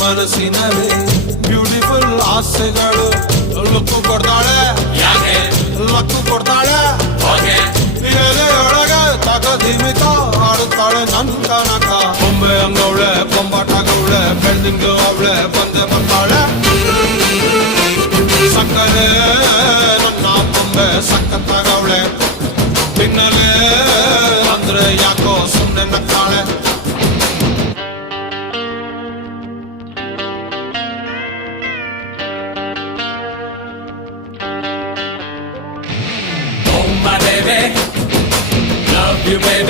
ಮನಸ್ಸಿನಲ್ಲಿ ಬ್ಯೂಟಿಫುಲ್ ಆಸೆಗಳು ಲಕ್ಕು ಕೊಡ್ತಾಳೆ ಲಕ್ಕು ಕೊಡ್ತಾಳೆ ಎಲೆಯೊಳಗೆ ತಗದಿಮಿತ ಆಡುತ್ತಾಳೆ ನನ್ ಕನಕ ಬೊಂಬೆ ಅಂಗವಳೆ ಬೊಂಬಾಟಾಗವಳೆ ಬೆಳ್ದಿಂಗ್ಳು ಅವಳೆ ಬಂದೆ ಬರ್ತಾಳೆ ಸಕ್ಕರೆ ನನ್ನ ಬೊಂಬೆ ಸಕ್ಕತ್ತಾಗವಳೆ ಬಿನ್ನಲೆ ಅಂದ್ರೆ ಯಾಕೋ ಸುಮ್ಮನೆ ನಕ್ಕಾಳೆ My baby, love you baby